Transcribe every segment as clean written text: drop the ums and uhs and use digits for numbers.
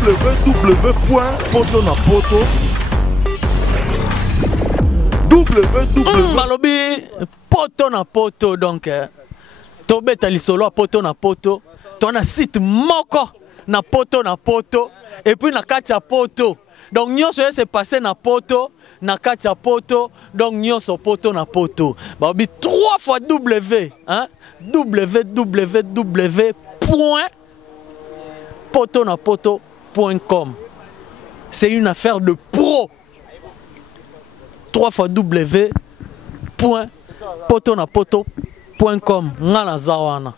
www.potonapoto Malobi poto na poto donc tobeta lisolo a poto na poto ton a site moko na poto et puis na kati ya poto donc nyonso se passé na poto na kati ya poto donc nyonso poto na poto babi 3 fois W hein www.potonapoto.com. C'est une affaire de pro. 3 fois w.potonapoto.com. Ngana zawana.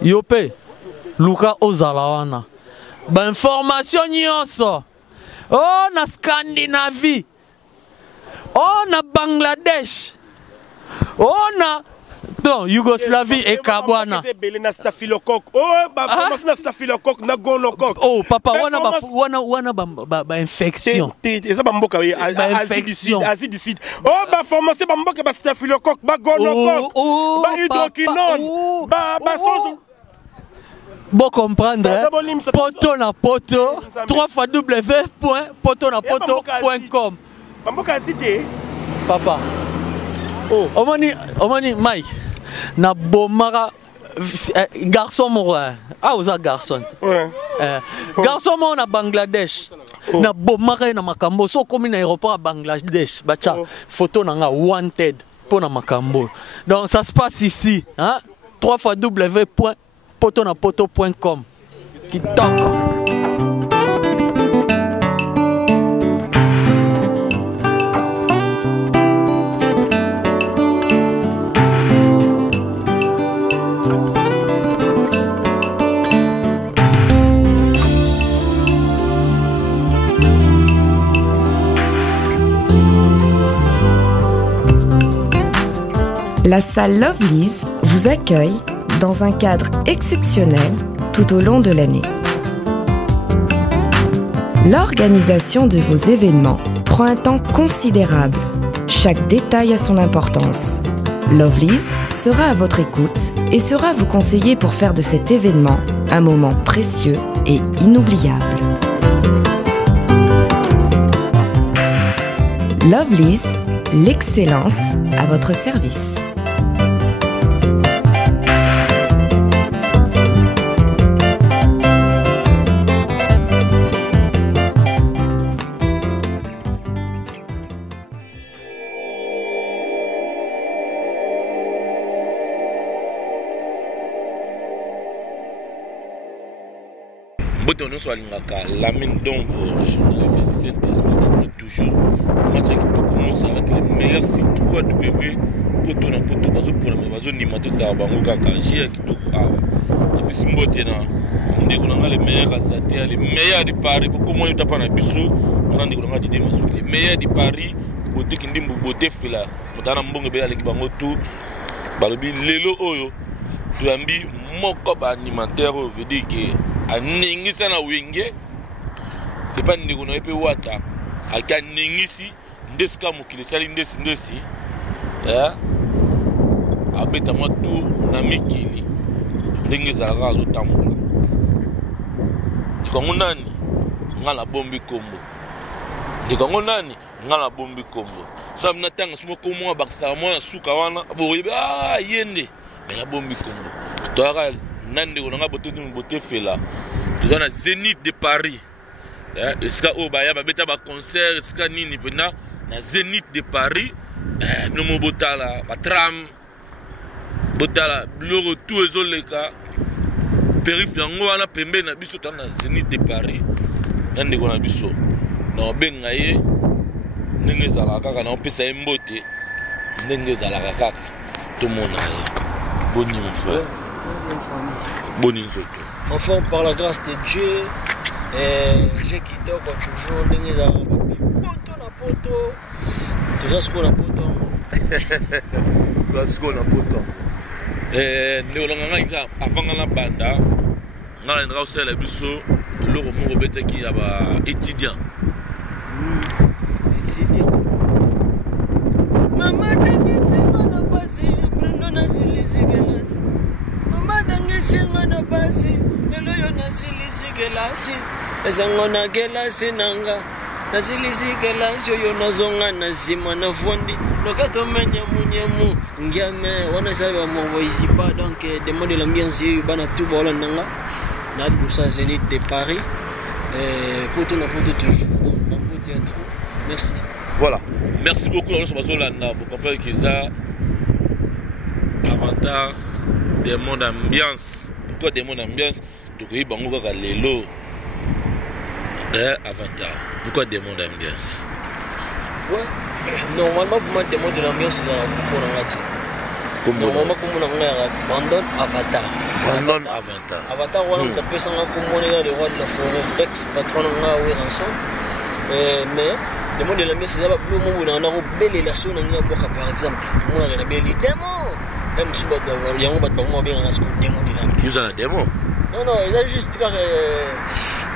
Yope Luka Ozalawana. Ba information nyonso. Oh na Scandinavie. Oh na Bangladesh. Oh na non, Yougoslavie et Kabwana. Oh, papa, wana ba infection. Infection. Asie du Sud. Oh, ba formation ba mboka ba staphylocoque, ba gonocoque, ba hydroquinone, ba bon comprendre, hein? Poto na poto, 3 fois w.potonapoto.com. Mboka cité. Papa. Oh, omani Mike. Na bomara garçon mora. Ah, oza garçon. Ouais. Garçon mora na Bangladesh. Na bomara na makambo. So komi na aéroport à Bangladesh. Bacha photo na nga wanted pour na makambo. Donc ça se passe ici, hein? 3 fois w.potonapoto.com. Qui toque. La salle Lovelyz vous accueille dans un cadre exceptionnel tout au long de l'année. L'organisation de vos événements prend un temps considérable. Chaque détail a son importance. Lovelyz sera à votre écoute et sera vous conseiller pour faire de cet événement un moment précieux et inoubliable. Lovelyz, l'excellence à votre service. Nous sommes la main d'ombre, journaliste du Saint-Esprit, toujours match avec les meilleurs sites www.potonapoto pour la maison Nimato Zabangoka, J'ai qui les meilleurs assateurs, les meilleurs de Paris, pour comment ils tapent un bisou, on a dit les meilleurs de Paris, beauté qui dit beauté fila, Motana Mbongo Béa avec Bangoto, Balobi Lelo Oyo, tu as mis mon cop alimentaire, veut dire que. Aningisa na wenge tepa ndiko na epe wata akaningisi ndeska mukilisali ndesi abeta matu na mikili ndenge zalaka azotambola ndikongo nani ngala bombi kombo ndikongo nani ngala bombi kombo so mnatanga sumo komo bakisa mwana suka wana boyebe yende na bombi kombo toaka nande on a beauté fela nous avons Zénith de Paris eska o ba ya ba beta ba concert eska nini pena na Zénith de Paris no mo botala ba tram botala loro tout ezoleka périph yango wana pembe na biso tana Zénith de Paris nande ko na biso na benga ye ndenge zala kaka na opesa mbote ndenge zala kaka tout mon aïe boni mon frère. Enfin, par la grâce de Dieu, j'ai quitté comme toujours les poto na poto. Tout ça, ce qu'on a poto. Tout ça, ce qu'on a poto. Avant la banda, on a un rassé la biso, le roman Robert qui a étudiant. Étudiant. Maman, madangisi ngana basi lelo yo nasilisi kelasi ezangona kelasi nanga nasilisi kelasi yo nazonga nazima na fondi lokato munyemu ngiame wana sabe mo ici pas donc demande l'ambiance bana tout bola nanga na Doussa Zénith de Paris pour tout toujours donc Bamboo Théâtre. Merci. Voilà, merci beaucoup. Vous comprenez que ça Avatar des mondes ambiance. Pourquoi des mondes ambiance? Donc il y a Lelo Avatar. Pourquoi des mondes ambiance? Ouais, normalement pour moi des mondes de l'ambiance c'est pour la normalement pour moi on abandonne Avatar. Abandonne Avatar. Avatar on tape ça comme on est le roi de la forêt ex patron on ensemble mais des mondes de l'ambiance c'est pas plus monde on a rebelle la son on par exemple on a rebelle démon même si il y a un bat pour moi bien en ce démon de l'ambiance. Vous avez un démon? Non, il a juste car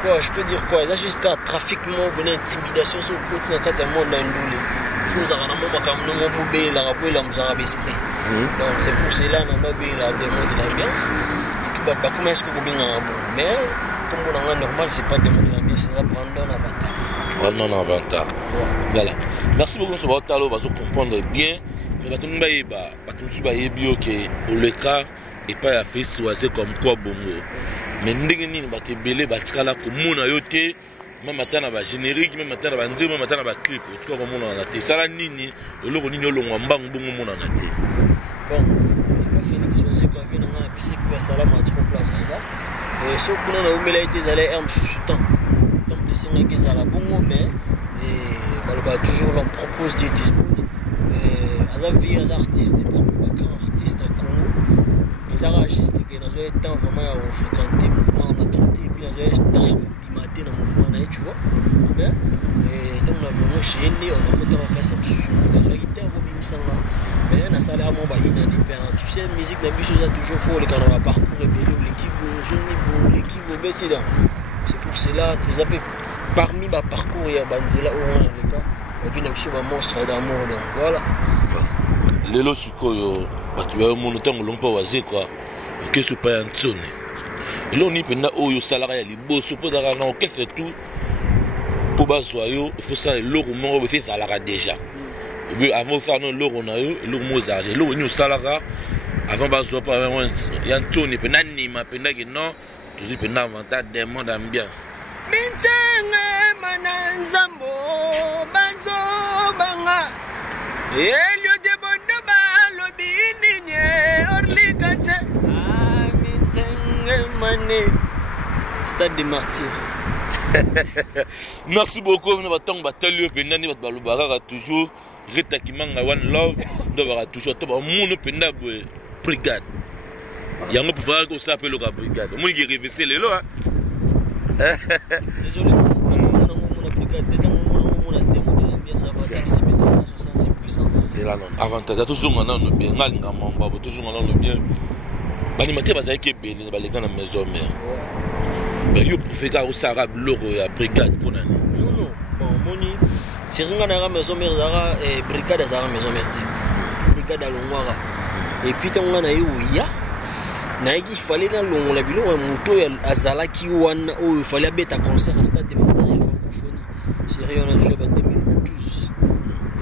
quoi, je peux dire quoi, il a juste car trafic mon intimidation sur le côté quand il y a un monde dans une boule. Il faut avoir un moment comme nous mon bébé la rapport la musara esprit. Donc c'est pour cela qu'on a bien la démon de l'ambiance. Et puis bah comment est-ce que vous bien mais comme on a normal c'est pas démon de l'ambiance, c'est ça prendre un avatar. Prendre un avatar. Voilà. Merci beaucoup sur votre talent, vous comprendre bien. Mais bato mbaye ba bato suba yebio ke oleka et pas ya fait soisé comme quoi bongo. Mais ndenge nini bato belé batikala ko mona yote même matin na ba générique même matin na ba nzema même matin na ba clip tu ko mona na te sala nini oloko nini olongwa mbangu bongo mona na te. Bon, pas Félix José ko vient na bisi ko salama à trop place ça. Et so kuna na umela été zalé herbe sous temps. Donc de singa ke sala bongo mais et baloba toujours l'on propose des dispos. As vie as artistes, des grands artistes à Congo. Les artistes qui nous ont été vraiment fréquentés, mouvement on a trouvé, puis nous ont été climatés dans le mouvement, tu vois. Et donc on a vraiment chez nous, on a monté en casse en dessous. Nous avons été un peu bimsanga. Mais on a salé à mon bailli dans les pères. Tu sais, la musique n'a plus chose à toujours fort, les canaux à parcours, l'équipe, l'équipe, c'est pour cela, les appels parmi ma parcours, il y a Banzela au moins les cas. On vit un monstre d'amour, donc voilà. Lelo sikoyo batu ya mono tango lompa waze quoi que ce pas un tsone et là on y penda oyo salara ya liboso po dara na orchestre tout pour basoyo il faut ça le loro mo c'est salara déjà et avant faire non loro na yo loro mo zarge loro ni salara avant baso pas ya tsone penda ni ma penda que non toujours penda avantage des mondes ambiance Mintenge mananzambo bazo banga Elio de Bondoba Lobini Orlikase Mintenge mané Stade des Martyrs. Merci beaucoup. Nous avons battu pendant notre balubara toujours. Rita Kimanga One Love. Nous avons toujours mon pendant brigade. Il y a un peu de ça s'appelle la brigade. Moi qui révisé les lois. Désolé. Mon brigade on a démodé l'ambiance Avatar 6666 puissance. C'est là non. Avantage toujours on a le bien. On toujours on a le bien. L'animateur va être belé dans les grandes maisons mère. Mais yo pour faire au Sarab logo ya brigade pour nan. Non. Bon moni c'est ringa na maison mère zara et brigade zara maison mère. Brigade à Longwara. Et puis ton ngana yo ya na il fallait na longola bilo wa moto ya azalaki wana o il fallait beta concert à Stade des Martyrs francophonie. C'est rien on a joué en 2012.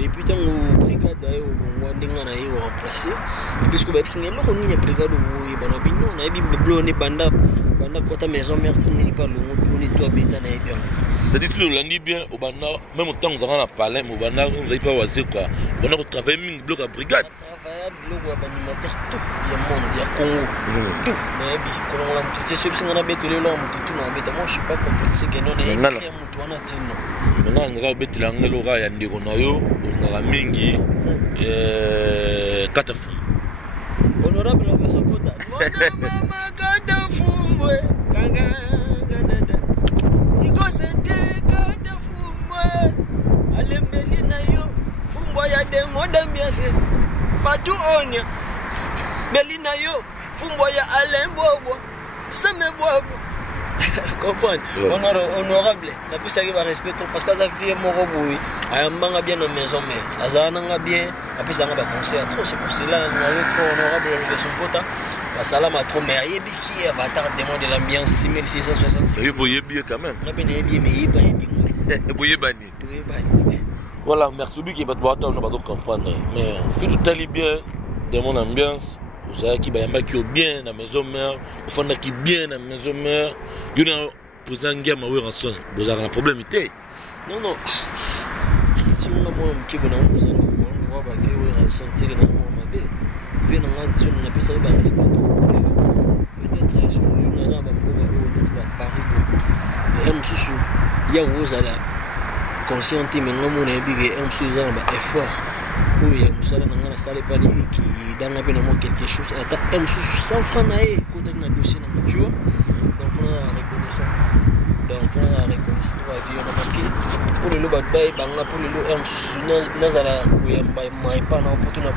Et puis ton brigade ayo longwa ndinga na yo remplacer. Et puis ce que ba singa lo ni brigade o bana bino na bi blo ni banda kota maison mère ni pas longo pour ni toi beta na bien. C'est-à-dire que lundi bien au banda même temps on a parlé au banda on n'avait pas osé quoi. On a travaillé bloc à brigade. Bloc animateur tout le monde il y a Congo tout mais bi quand on a tout c'est ce qu'on a bête le long tout na bête moi je suis pas complexe que non est écrit mutu wana tino maintenant on a bête la ngelo ga ya ndiko na yo on a mingi katafu honorable abeso pota mama katafu mwe kanga dada iko sente katafu mwe alembeli na yo fumbo ya demo dambiase Batu onya Belina yo Fumbo ya alembobo Same bobo Comprendre Honorable La plus ça va respecter parce que ça vie mon robot ayambanga bien dans maison mère azana nga bien après ça nga ba concert trop c'est pour cela nous trop honorable le son pota Salama trop, mais il y a qui Avatar demande de l'ambiance 6665. Il y a bien quand même. On a bien bien, mais il y a bien. Voilà, merci beaucoup, on va comprendre. Mais si tout allait bien dans mon ambiance, vous savez qu'il y a qui est bien dans la maison mère, au fond qui est bien dans la maison mère, il y a un président vous avez un problème. Non, non. Si on a un petit peu de temps, on va faire une santé dans le monde. On a pu savoir respect. Peut-être sur le Nazar, Paris. Il y a aux ala conscient, mais non, on a bien un sujet effort. Oui, on s'en a salle pas qui dans la peine quelque chose. Un sans francs naïf, côté de la dossier, tu vois. Donc, on a reconnaissance. Donc, on a reconnaissance. Parce que pour le lobat, pour le lot, Nazara, oui, pas non, pour tout le monde,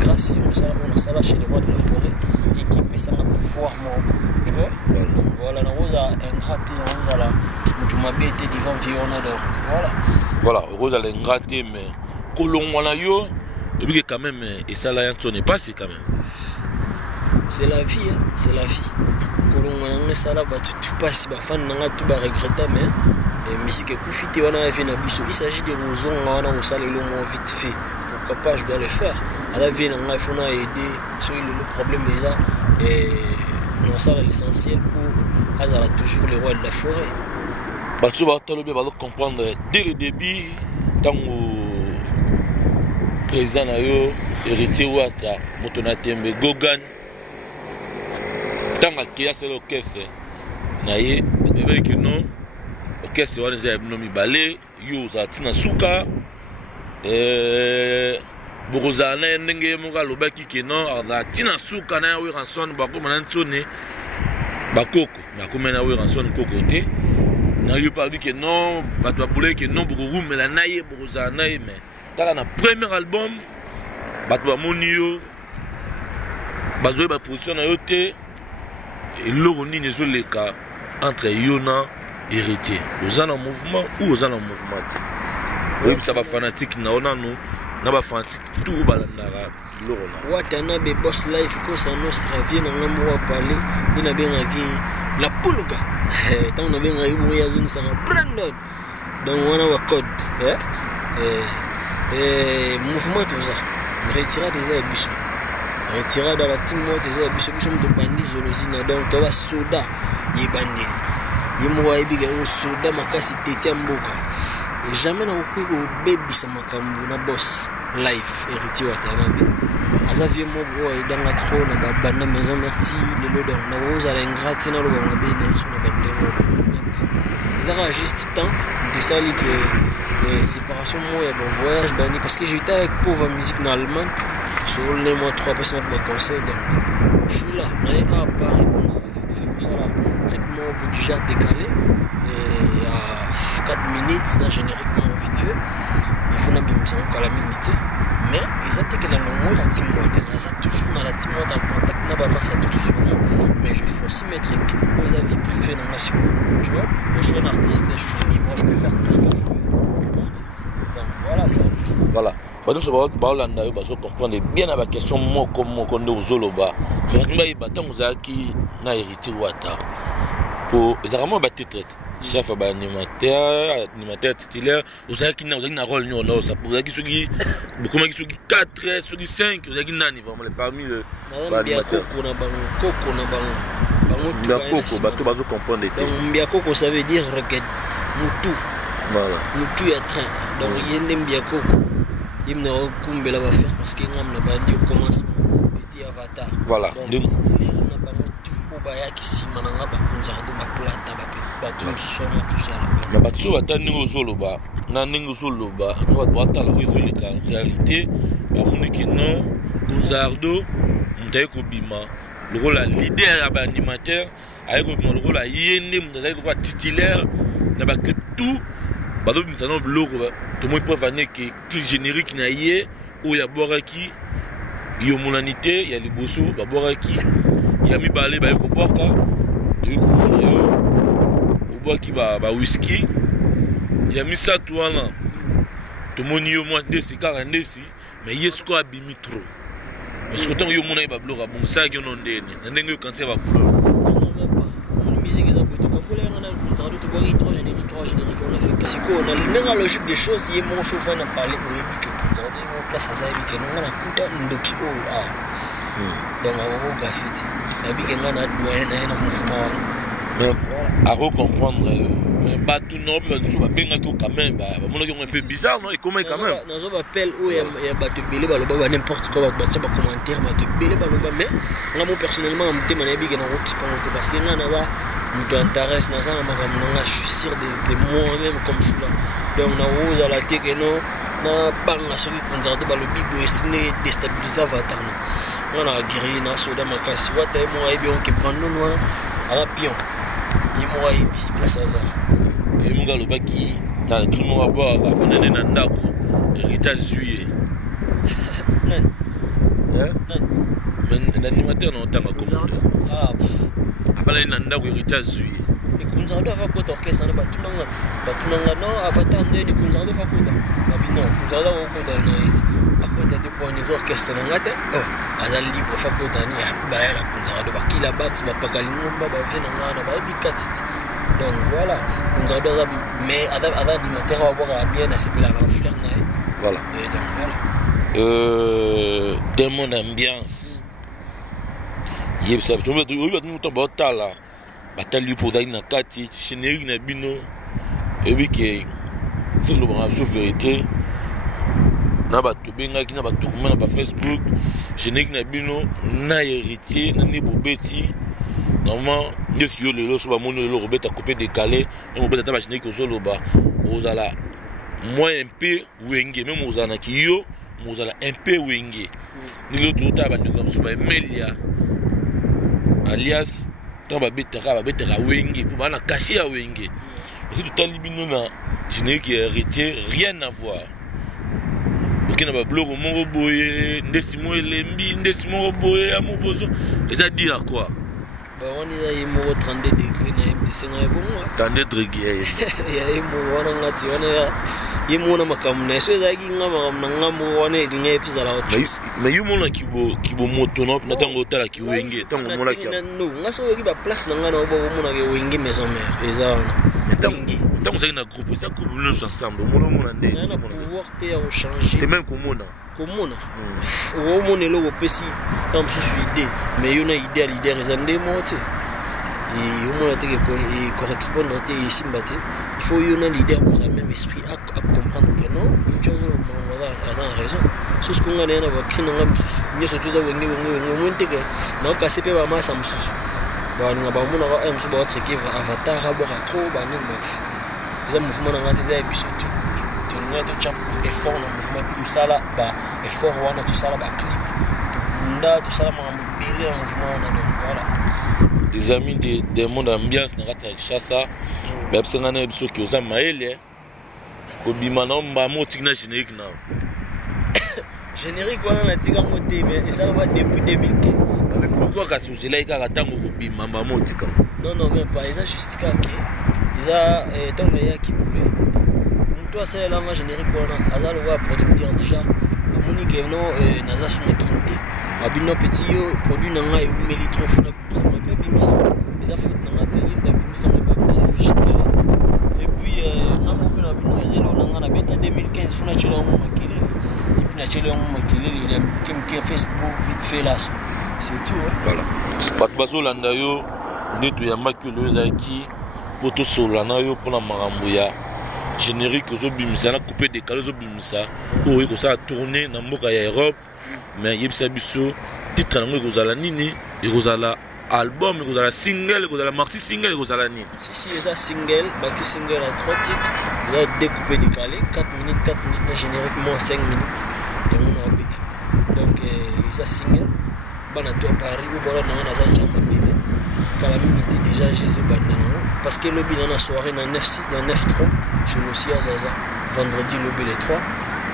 grâce on a ça là chez les rois de la forêt et qui peut ça pouvoir, tu vois. Voilà, on a un gratté, on a là, tu m'as bêté devant Viona, donc voilà. Voilà, Rose a gratté, mais Colon, on a eu, et puis quand même, et ça là, on n'est pas, c'est quand même. C'est la vie, hein? C'est la vie. Colon, on a ça là, tout passe, fan, on a tout regretté, mais si que Koufité, on a fait un bisou, il s'agit de rosons, on a ça, les longs vite fait. Pourquoi pas, je dois le faire. À la vie, on a aider sur le problème déjà, et on a ça l'essentiel pour Azara, toujours les rois de la forêt. Tu vas comprendre dès le début, tant que président héritier Ouata, Motonatembe, Gogan, tant qu'il y a ce l'orchestre, naïe, bébé que non, l'orchestre est déjà nommé balé, Yosa Tina Souka, Borozana, Nenge Moga, Lobaki Kenon, Tina Souka, Naoui Ranson, Bako Manantone, Bakoko, Bako Menaoui Ranson, Kokote. Na yo parlé que non, bah tu as voulu que non pour room mais la naïe pour ça naïe mais t'as un premier album, bah tu as monio, bah tu as position à yoté et l'oroni ne sont les cas entre Yona et héritier. Aux en mouvement ou aux en mouvement. Oui ça va fanatique na on nous, na ba fanatique tout balandara l'orona. Watana be boss life Cosa Nostra vient en amour parler, il a bien acquis la pulga. Tant on a bien eu voyagé ça Brandon donc on a un code mouvement tout ça retirer des abus retirer dans la team moi des abus de bandits zolosina donc tu vas soda y bandit y moi y biga soda makasi tete mboka jamais na ko baby sa makambu na boss life héritier watanabe asa vie mo boy dans la trop na banda maison merci le lot na rose à l'ingrate na lo ba bene sur na bande ils ont juste temps de ça que séparation moi et bon voyage bandi parce que j'étais avec pauvre musique en Allemagne sur les mois 3 personnes pour conseil donc je suis là on est à Paris on a vite fait ça là traitement au bout du jet décalé et à 4 minutes là génériquement vite fait il faut n'a bien encore la minute mais ils ont été que dans le mot la team moi ça toujours dans la team moi en contact n'a pas ça tout souvent mais je faut aussi mettre aux avis privés dans ma tu vois moi je suis un artiste je suis libre je peux faire tout ce que je veux donc voilà c'est ça voilà nous sommes baolanda yo bazo comprendre bien la question moko ndo zoloba mais tu vas battre vous qui na héritier Ouata pour exactement battre titre chef animateur titulaire vous avez qui na rôle non ça pour qui soki beaucoup qui soki 4 soki 5 vous avez qui nani vraiment parmi le animateur koko na bango bato bazo comprendre donc mbiakoko ça veut dire requête mutu voilà mutu ya train donc yende mbiakoko il ne recoupe va faire parce qu'il y a un bandi au commencement petit avatar voilà donc qui si mananga ba kunzardo ba plata ba tout ça na batso atandingo zoloba na ningo zoloba no batata la izoleka réalité ba moniki non kunzardo mutaye ko bima le rôle la leader ya ba animateur avec le rôle la yende mutaye ko titulaire na ba clip tout ba do misano bloko tout le monde peut venir que clip générique na yé ou ya boraki yo monanité ya liboso ba boraki ya mi balé ba ko boka de ko boki ba whisky ya mi sa tuana to moni yo mo de si 40 si mais yesko abimi trop mais ce que tant yo mona ba bloga bon ça qui on ndene ndenge quand c'est va couleur mon musique est un peu tout comme on a entendu tout voir 3 génériques on a fait classico on a la logique des choses il mon sauf on a parlé au début que on a place à ça et que on a kuta ndoki oh ah donc on va graffiti et puis qu'on a douane na mouvement mais à recomprendre mais pas tout non plus nous va bien quand même bah mon un peu bizarre non et comment quand même dans on appelle où il y a bateau belé baloba n'importe quoi ba ça ba commentaire bateau belé baloba mais moi personnellement on me demande bien on qui peut parce que là nous intéresse na ça je suis sûr de moi-même comme je suis là donc na rose à la tête que non na bang na soki konzarde balobi bo destiné déstabiliser avatar on a guéri na soda makasi wata moi et bien on qui prend nous à la pion il moi et puis place à ça et mon gars le baki dans le crime on va voir avant d'aller dans ndako héritage juillet mais l'animateur non tant comme ah avant d'aller dans ndako héritage juillet et kunzardo va ko orchestre na batunanga no avatar ndeni kunzardo va ko babino kunzardo ko ta na it akwenda de point les orchestres na ngate azali libre fa ko tani ba la kunzardo ba kila bax ba pakali ngomba ba vena ngana ba bikatit donc voilà kunzardo mais ada animateur va voir bien à ce pela la fleur na voilà et donc voilà de mon ambiance yeb ça tu veux nous tomber tala batali pour d'aller na kati générique na bino et oui que c'est le bon vérité na bato bengaki na bato komona ba Facebook générique na bino na héritier na ne bobeti normalement ndesi yo lelo so ba mono lelo robeta coupé décalé même robeta ta ba générique ozoloba ozala moins un peu wenge même ozana ki yo ozala un peu wenge ni lo tota ba ndeko so ba Melia alias tant ba betaka wenge pour bana cacher ya wenge c'est tout talibino na générique héritier rien à voir ok na ba blogo moko boye ndesimo elembi ndesimo boye amobozo ça dit à quoi bah on est à mo 32 degrés na MDC na bon 32 degrés ya mo wana ngati wana yimo na makamna so ezaki ngama ngamo wana elinga epizala autre mais yumo na kibo moto na tango tala kiwenge tango mola ki no ngaso yoki ba place na ngana obo mona ke wenge maison mère eza tango ça na groupe ça groupe nous ensemble mono mona ndé na pouvoir te à changer c'est même komona o mona lo pesi comme sous idée mais yo na idée à leader ezande mote et au moins que correspondre ici il faut y un leader pour le même esprit à comprendre que non une chose a raison c'est ce qu'on a na ba kina ngam ni surtout za wenge monte que na ka sepe ba masa mususu ba ni ba mona ba msusu ba tseke avatar ba trop ba ni ba za mouvement na ngati za episode to ni to chap effort na mouvement tout ça là ba effort wana tout ça là ba clip bunda tout ça là ma belé mouvement na donc voilà les amis de monde ambiance na kata chassa ba psanga na biso ki oza maele ko bima na mba moti na générique na générique wana na tika moté mais ça va depuis 2015 mais pourquoi ka sous là ka tango ko bima mba moti ka non même pas ils a juste ka ke ils a tango ya ki pouvait toi c'est là ma générique wana azalo va producteur déjà monique non naza suna kinte abino petit yo produit na ngai umeli trop funa ça m'a pas bimisa les affaires na matériel da bimisa na pas ça fiche et puis na mo pena bino ezelo na ngana beta 2015 funa chela mo makile et puis na chela mo makile il y a Facebook vite fait là c'est tout voilà pat bazo landa yo neto ya makilo ezaki poto solana yo pona marambo ya générique zo bimisa na couper décalé zo bimisa o ko ça tourner na mboka ya Europe mais yebisa biso titre nango ekozala nini ekozala album ekozala single ekozala maxi single ekozala nini si eza single maxi single à 3 titres eza découpé décalé 4 minutes na génériquement 5 minutes et on a habité donc eza single bana to Paris ou bana na za jamba bébé kala minute déjà Jésus bana parce que le bilan na soirée na 9-6 na 9-3 chez Lucia Zaza vendredi le bilan 3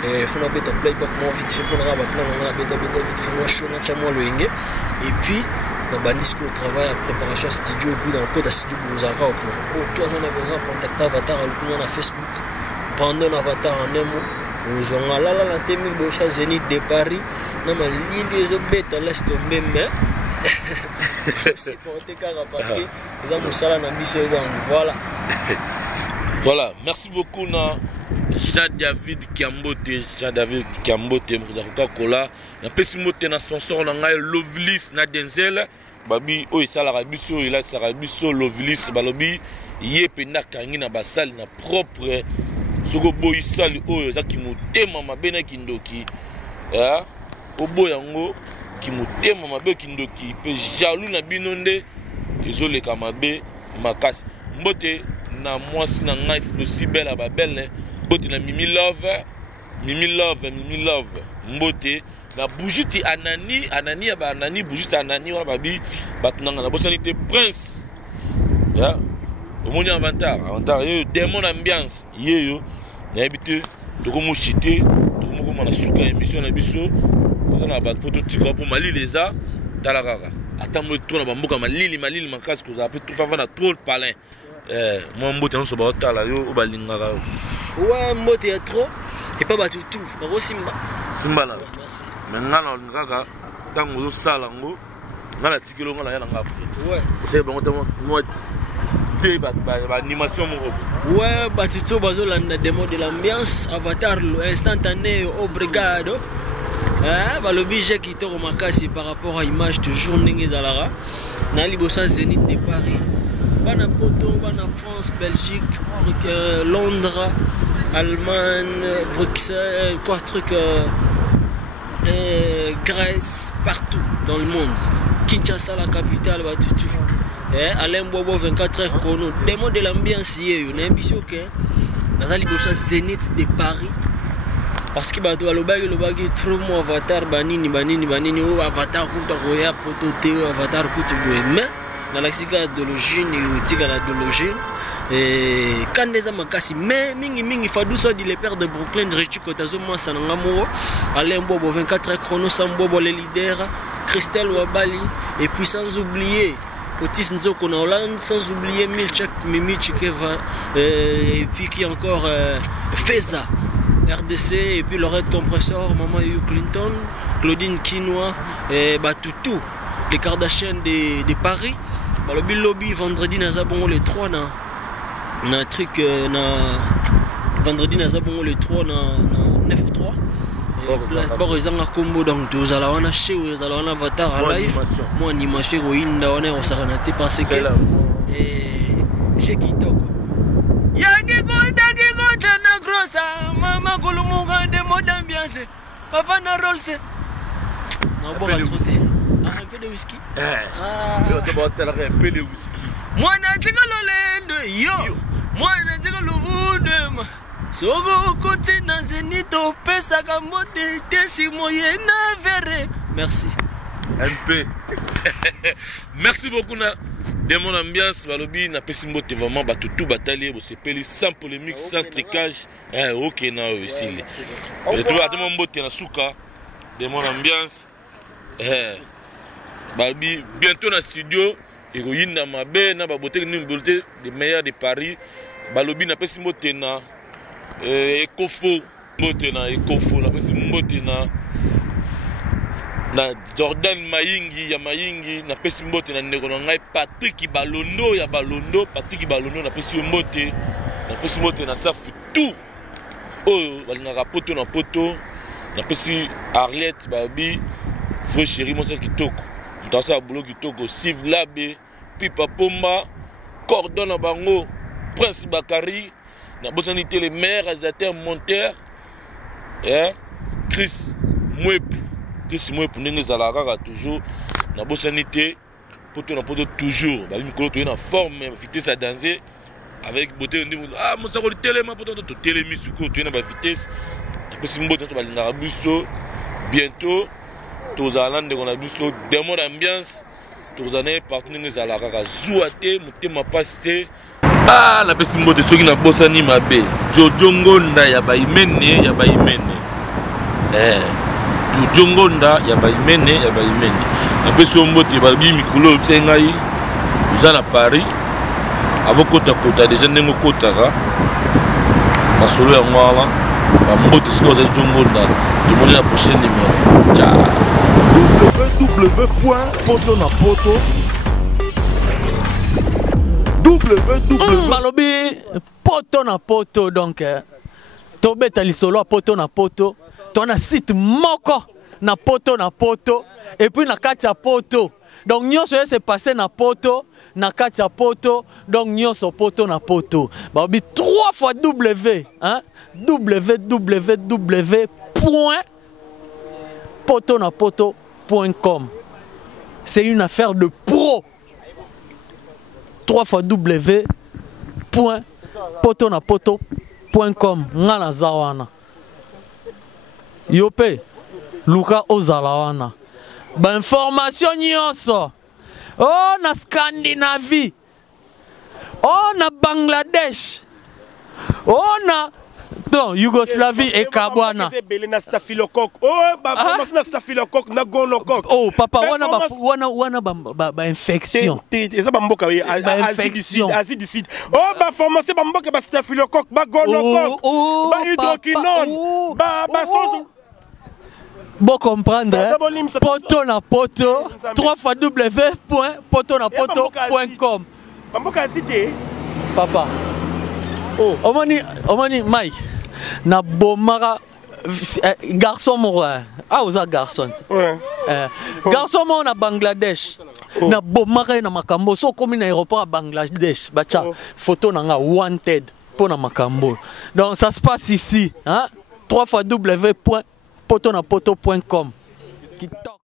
et faut n'abeta playback moi vite fait pour la plan on a beta vite fait moi chaud na chamo le inge et puis na banisco travail à préparation studio puis dans le code studio Buzaka au toi ça na besoin contacter avatar au na Facebook pendant avatar en un mot nous on a là la temi bocha Zénith de Paris na malili ezobeta laisse tomber mais supporter kaka parce que eza mosala na biso voilà. Voilà, merci beaucoup na Jean-David Kiambote, Jean-David Kiambote Coca-Cola. Na pesi mote na sponsor na ngai Lovelis na Denzel. Babi o isala biso ila sala biso Lovelis balobi yepe na kangi na basali na propre soko boy sali oyo za kimutema mabena kindoki. Obo yango kimutema mabe kindoki pe jaloux na binonde ezoleka mabe makasi. Mbote na mwasi na ngai aussi belle à babelle mbote na Mimi Love mbote na Boujiti Anani ya ba Anani Boujiti Anani wala babi batunanga na bosalité Prince ya omoni avantage yo démon ambiance yeyo na habité tokomo chité tokomo na suka émission na biso na ba photo tika pour malili eza talakaka atambo to na bamboka malili makasi ko za pe tout fa na trop palin. Moi mbote nso ba tala yo obalingaka ouais mbote ya trop et pas battu tout ko simba simba la merci mais ngana ngaka tango yo sala ngo ngala tikelo ngala ya ngaka ouais c'est bon moi de ba animation mo ouais battu tout bazolanda démo de l'ambiance avatar instantané obrigado balobi j'ai quitté au makasi par rapport à image toujours ndenge zalara na libosa Zénith de Paris bana poto bana France Belgique Londres Allemagne Bruxelles quoi truc Grèce partout dans le monde Kinshasa la capitale ba tout Alain Bobo 24 heures chrono démo de l'ambiance yeyo na ambition que na libosa Zénith de Paris parce que bato balobaki trop mo avatar banini o avatar kuta koya poto te avatar kuta boye mais na laxika d'origine et tika la d'origine et quand les amakasi mais mingi fadou so dit les pères de Brooklyn Richie Kotazo moi sanangamo Alain Bobo 24 heures chrono Sambobo les leaders Christelle Wabali et puis sans oublier Otis Nzoko na Hollande sans oublier Milchak Mimi Chikeva et puis qui encore Feza RDC et puis Lorette Compressor, Maman Yu Clinton, Claudine Quinoa et Batoutou, les Kardashians de Paris. Le lobby vendredi na zabongo les 3 na truc na vendredi na zabongo les 3 na 9-3. Bon ils ont un combo donc tous à la wana chez eux à la wana avatar à live. Moi animation roinda on est au saranate parce que et j'ai quitté quoi. Yagi na grossa mama kolumuga de mode ambiance papa na rolse na bon à trotter un peu de whisky yo to ba tela un peu de whisky moi na tika lolendo yo moi na tika lovunde sogo côté na Zenito pesa kamote tesi moyen na verre merci un peu merci beaucoup na de mon ambiance balobi na pesi mbote vraiment bato tout batalier bo sepeli sans polémique sans tricage OK na ici et tout à mon mbote na suka de mon ambiance balobi bientôt na studio et royina mabe na ba bote ni mbote de meilleurs de Paris balobi na pesi mbote na Ecofo mbote na Ecofo na pesi mbote na Jordan Mayingi ya Mayingi na pesi mbote na ndeko na ngai Patrick Balondo ya Balondo Patrick Balondo na pesi mbote na safu tout oyo balingaka poto na pesi Arlette babi frère chéri mosa kitoko mutasa bulo kitoko Siv Labe Pipa Pomba Cordon na bango Prince Bakari na bosanité les meilleurs réalisateurs monteurs Chris Mwepu pour nous allons toujours na bosanité poto toujours ba mikolo to na forme vitesse à danser avec beauté ah mo sakoli telema poto to telemi suko to na ba vitesse parce que mboto to balinga biso bientôt tous allons de na biso démo d'ambiance tous années partenaires nous allons zouate mutema pasté ah la pesi mboto soki na bosani mabe Jojo Ngonda ya baimene Jongonda ya baimene na peso mbote babi mikolo tsengai uza na Paris avokota kota déjà nengo kotaka masolo ya ngwala ba mbote siko za Jongonda demoni la prochaine numéro ciao. www.poto na poto balobi poto na poto donc tobeta lisolo poto na poto tona site moko na poto et puis na kati ya poto donc nyonso se passé na poto na kati ya poto donc nyonso poto na poto balobi 3 fois w hein www.potonapoto.com. C'est une affaire de pro. 3 fois w.potonapoto.com. Ngana zawana. Yope. Luka ozalawana. Ba information nyonso. Oh na Scandinavie. Oh na Bangladesh. Oh na non, Yougoslavie et Kabwana. Oh papa, wana ba infection. Eza ba mboka we Asie du Sud. Oh ba formation ba mboka ba staphylocoque, ba gonocoque, ba hydroquinone, ba bon comprendre, hein? Poto na poto, 3 fois w.potonapoto.com. Ba mboka Asie papa. Oh, omani Mike. Na bomara garçon mora. Ah, oza garçon. Ouais. Garçon mora na Bangladesh. Na bomara na makambo. So komi na aéroport à Bangladesh. Bacha, photo nanga wanted pour na makambo. Donc ça se passe ici, hein? 3 fois w.potonapoto.com. Qui toque.